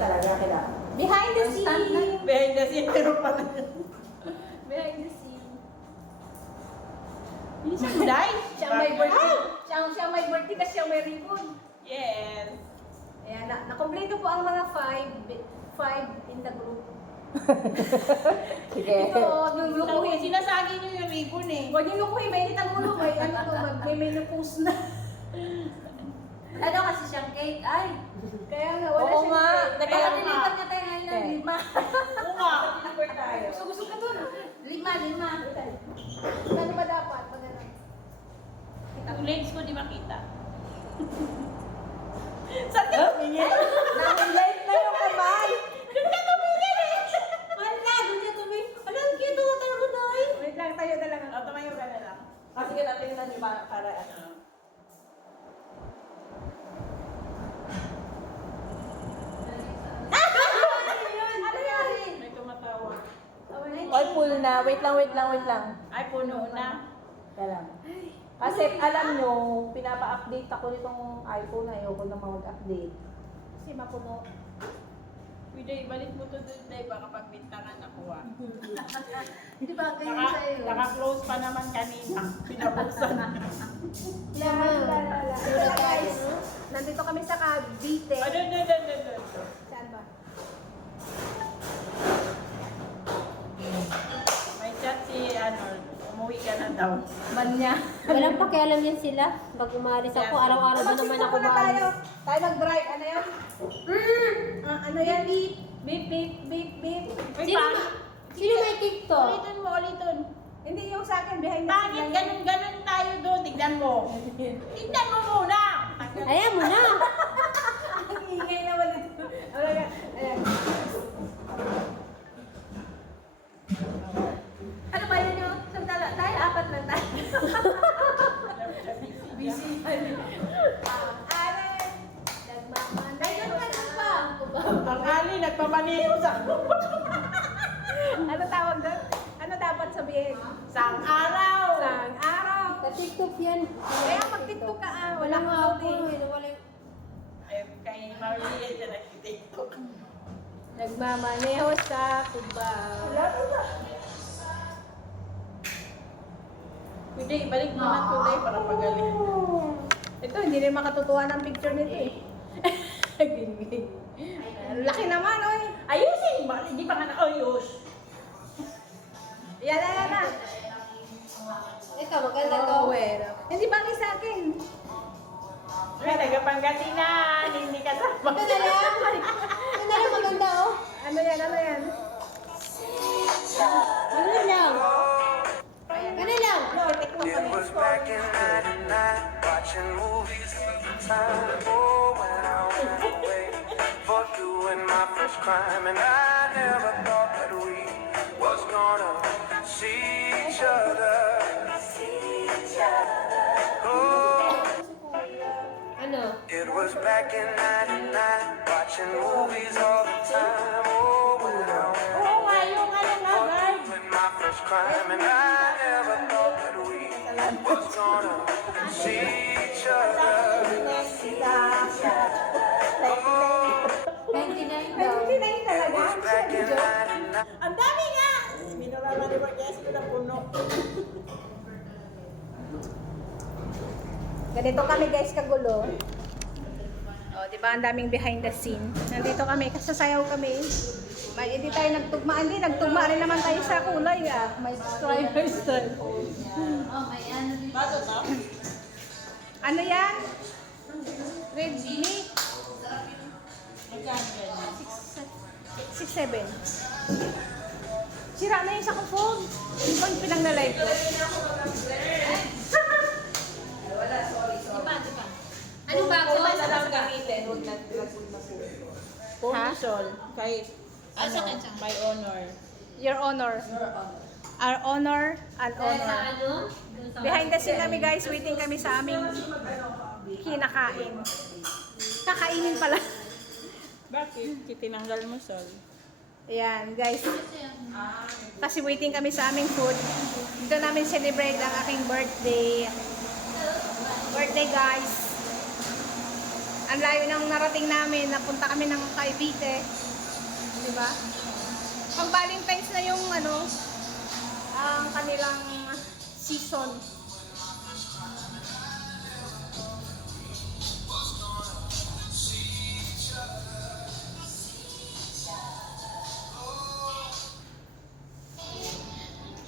talaga, kailangan. Behind the scene. Behind the scene, pero pala. Behind the scene. Hindi siya kulay. Siya may birthday. Siya may birthday kasi siya may ribbon. Yes. Ayan, nakompleto po ang mga five in the group. Sige. Ito, huwag yung lukuhin. Sinasagi niyo yung ribbon eh. Huwag yung lukuhin, mainit ang ulo. May ano to, may menopause na. Ano kasi siyang cake? Ay! Kaya nga, wala Oo siyang nga. cake. Nagkakadilipat nga tayo ngayon ng 5. Oo nga. Deliver tayo. Gusto ka dun. 5. Ano ba dapat? Pag ano? Ang legs ko di makita. Saan ka tumingin? Naka-light na yung kamay. Doon ka tumingin eh. Wala! Doon niya tumig. Ano ang cute ako tayo doy? Wait lang, tayo na lang. O, tumayo ka na lang. Kasi ka natin na niyo para ano. Ano yan? May tumatawa. Oy, full na. Wait lang. Ay, puno na. Kaya lang. Kasi alam nyo, pinapa-update ako nitong iPhone. Ayoko na mag-update. Kasi mapuno. Pwede, ibalik mo to doon tayo. Baka pagbintangan ako ah. Di ba ganyan sa'yo? Naka-close pa naman kanina. Pinabuksan. Wala guys. Nandito kami sa Cavite. Doon. Saan ba? May chat si umuwi ka na daw. Banya. Walang pakialam yan sila. Pag umalis ako, araw-araw ba naman ako na tayo. maalis? Tayo mag-drive. Ano yan? Ano yan? Beep. Beep, beep, beep, beep. Sino may cake to? Ulitin. Hindi yung sa akin, behind the Bakit scene. ganun tayo doon? Tignan mo. Tignan mo muna. Ayan mo na. Ang ingay naman ito. Ayan. Ano ba yun yung sandala? Tayo, apat na tayo. Busy. Aren. Nagmamanay. Ayun ka na pa. Ang Ali, nagpapaniho sa Ano tawag doon? Ano dapat sabihin? sang araw. Sang araw. Sa TikTok yan. Kaya mag-tiktok ka Wala Walang kang ako loading. eh. Wala yung... Ay, kay Maria siya nag-tiktok. Nagmamaneho sa Cubao. Pwede, ibalik mo na today para pagaling. Ito, hindi rin makatutuwa ng picture nito eh. Ginigay. Laki naman, oy. Ayusin ba? Hindi pa nga na-ayos. Yan na. Ikaw, maganda to. Oh, well. Hindi bagay sa akin. May nagapangasinan, hindi kasama. Ito na lang. Ito na lang maganda oh. Ano yan? Ano lang. Ano lang. It was back in '99, watching movies all the time. Oh, when I went away for doing my first crime, and I never thought that we was gonna see each other. Oh, Ano? it was back in '99, watching movies all the time. Oh, when I went Oo nga, yung ano nga, for guys. doing my first crime, and I never thought that we was gonna see each other. 99 daw. 29 talaga. Was back in '99. Ang dami nga! Binababa ni Marquez ko na puno. Ganito kami guys kagulo. Oh, di ba ang daming behind the scene. Nandito kami, kasasayaw kami. May hindi tayo nagtugma, hindi nagtugma rin naman tayo sa kulay ah. May striper style. Oh, may ano rin. Bago to? Ano yan? Red meat. Magkano ganyan? 6-7. Sira na yung sa phone. Pag pinang-live ko. Anong bago? Sa lang gamitin, huwag na Ponysol. Kay, ano, my honor. Your honor. Our honor and Dahil sa honor. ano? Dun sa- Behind the scene kami guys, waiting kami sa aming kinakain. Kakainin pala. Bakit? Kitinanggal mo, Sol. Ayan guys. Kasi waiting kami sa aming food. Dito namin celebrate ang aking birthday. Birthday guys. Ang layo ng narating namin, napunta kami ng Cavite. Di ba? Pang Valentine's na yung ano, ang kanilang season.